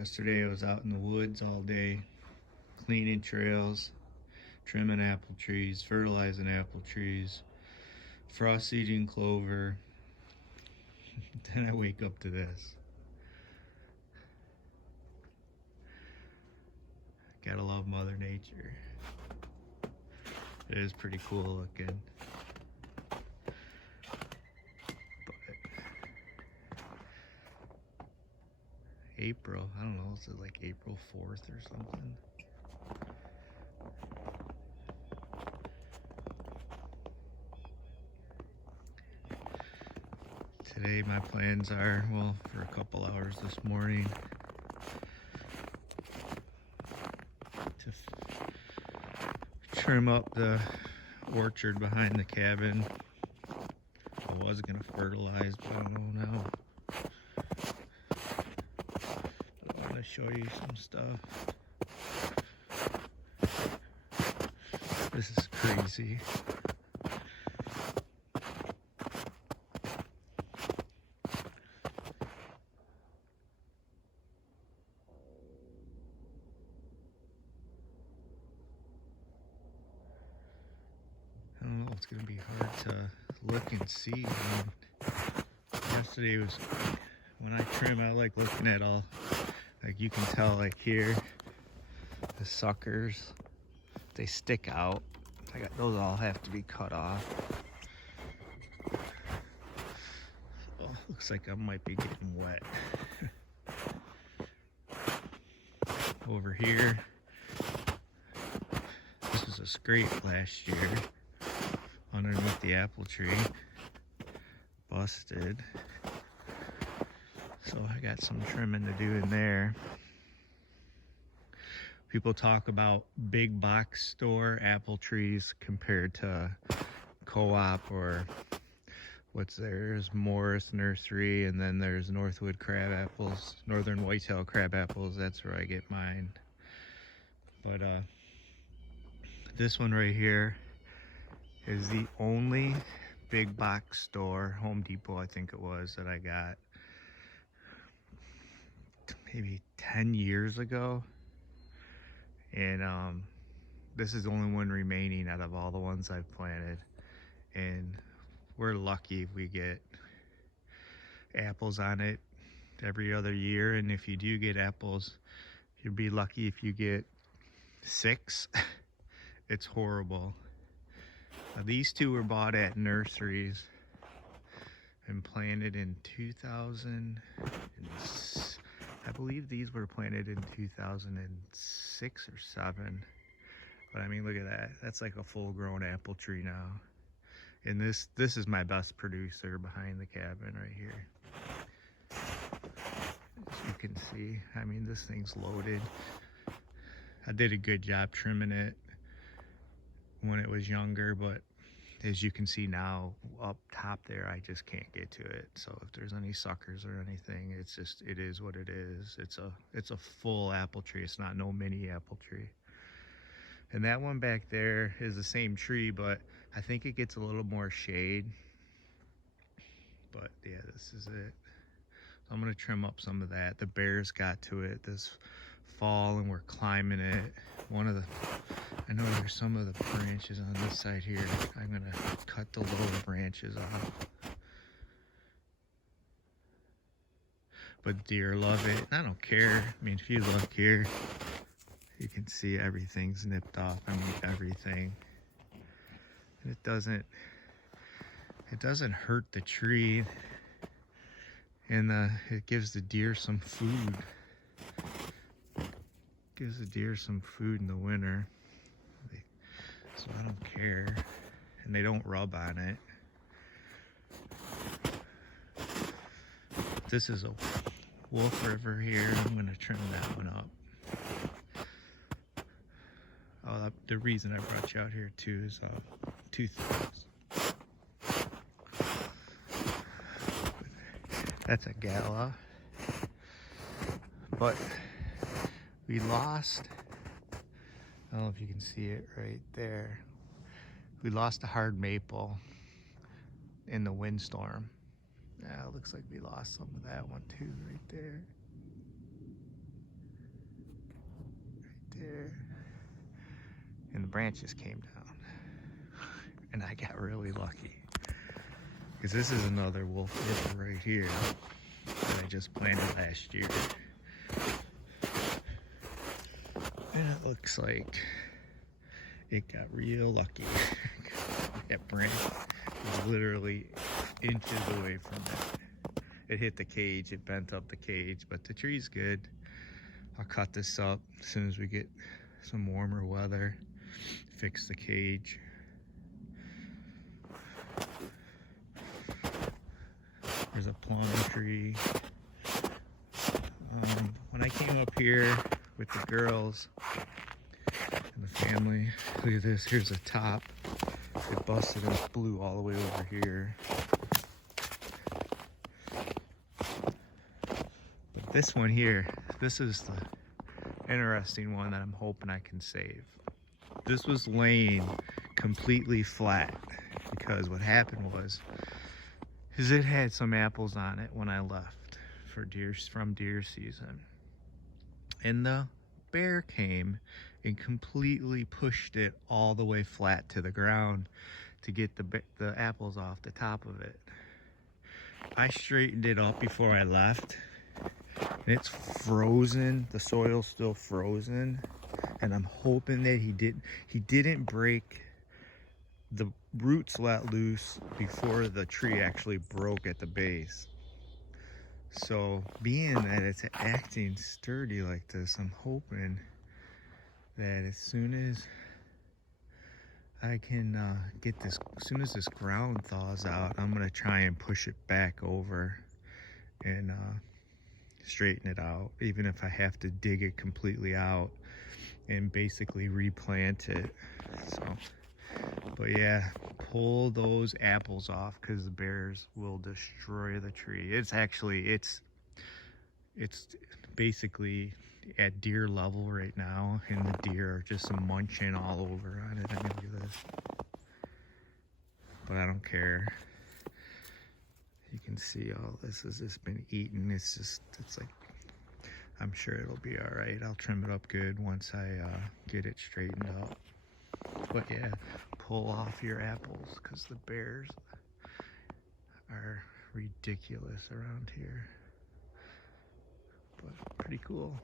Yesterday I was out in the woods all day, cleaning trails, trimming apple trees, fertilizing apple trees, frost eating clover. Then I wake up to this. Gotta love Mother Nature. It is pretty cool looking. But April, I don't know, is it like April 4th or something? Today my plans are, well, for a couple hours this morning, to trim up the orchard behind the cabin. I was gonna fertilize, but I don't know now. I want to show you some stuff. This is crazy. I don't know, it's gonna be hard to look and see. Yesterday was, when I trim, I like looking at all, like you can tell, like here, the suckers, they stick out. Those all have to be cut off. Oh, looks like I might be getting wet. Over here, this was a scrape last year underneath the apple tree. Busted. So I got some trimming to do in there. People talk about big box store apple trees compared to co-op, or what's there's Morris Nursery, and then there's Northwood crab apples, Northern Whitetail crab apples. That's where I get mine. But this one right here is the only big box store, Home Depot I think it was, that I got maybe 10 years ago. And this is the only one remaining out of all the ones I've planted. And we're lucky if we get apples on it every other year. And if you do get apples, you'll be lucky if you get 6. It's horrible. Now, these two were bought at nurseries and planted in 2000. I believe these were planted in 2006 or 7. But I mean, look at that. That's like a full-grown apple tree now. And this is my best producer behind the cabin right here. As you can see, I mean, this thing's loaded. I did a good job trimming it when it was younger, but as you can see now up top there, I just can't get to it. So if there's any suckers or anything, it's just, it is what it is. It's a full apple tree. It's not no mini apple tree. And that one back there is the same tree, but I think it gets a little more shade. But yeah, this is it. So I'm gonna trim up some of that. The bears got to it this fall and we're climbing it. I know there's some of the branches on this side here. I'm gonna cut the lower branches off. But deer love it. I don't care. I mean, if you look here, you can see everything's nipped off. I mean, everything. And it doesn't hurt the tree. And it gives the deer some food. Gives the deer some food in the winter. So I don't care. And they don't rub on it. This is a Wolf River here. I'm gonna trim that one up. Oh, the reason I brought you out here too is 2 things. That's a Gala. But we lost, I don't know if you can see it right there. We lost a hard maple in the windstorm. Yeah, it looks like we lost some of that one too right there. there. And the branches came down. And I got really lucky. Because this is another wolf ripper right here that I just planted last year. And it looks like it got real lucky. That branch was literally inches away from it. It hit the cage, it bent up the cage, but the tree's good. I'll cut this up as soon as we get some warmer weather, fix the cage. There's a plum tree. When I came up here with the girls and the family, look at this, here's a top. It busted and blew all the way over here. But this one here, this is the interesting one that I'm hoping I can save. This was laying completely flat because what happened was it had some apples on it when I left from deer season, and the bear came and completely pushed it all the way flat to the ground to get the apples off the top of it. I straightened it up before I left, and it's frozen. The soil's still frozen, and I'm hoping that he didn't break. The roots let loose before the tree actually broke at the base. So being that it's acting sturdy like this, I'm hoping that as soon as I can get this, as soon as this ground thaws out, I'm gonna try and push it back over and straighten it out, even if I have to dig it completely out and basically replant it. So, but yeah, pull those apples off because the bears will destroy the tree. It's actually, it's basically at deer level right now, and the deer are just munching all over on it. I mean, look at this. But I don't care. You can see all this has just been eaten. It's like, I'm sure it'll be all right. I'll trim it up good once I get it straightened up. But yeah, pull off your apples because the bears are ridiculous around here. But pretty cool.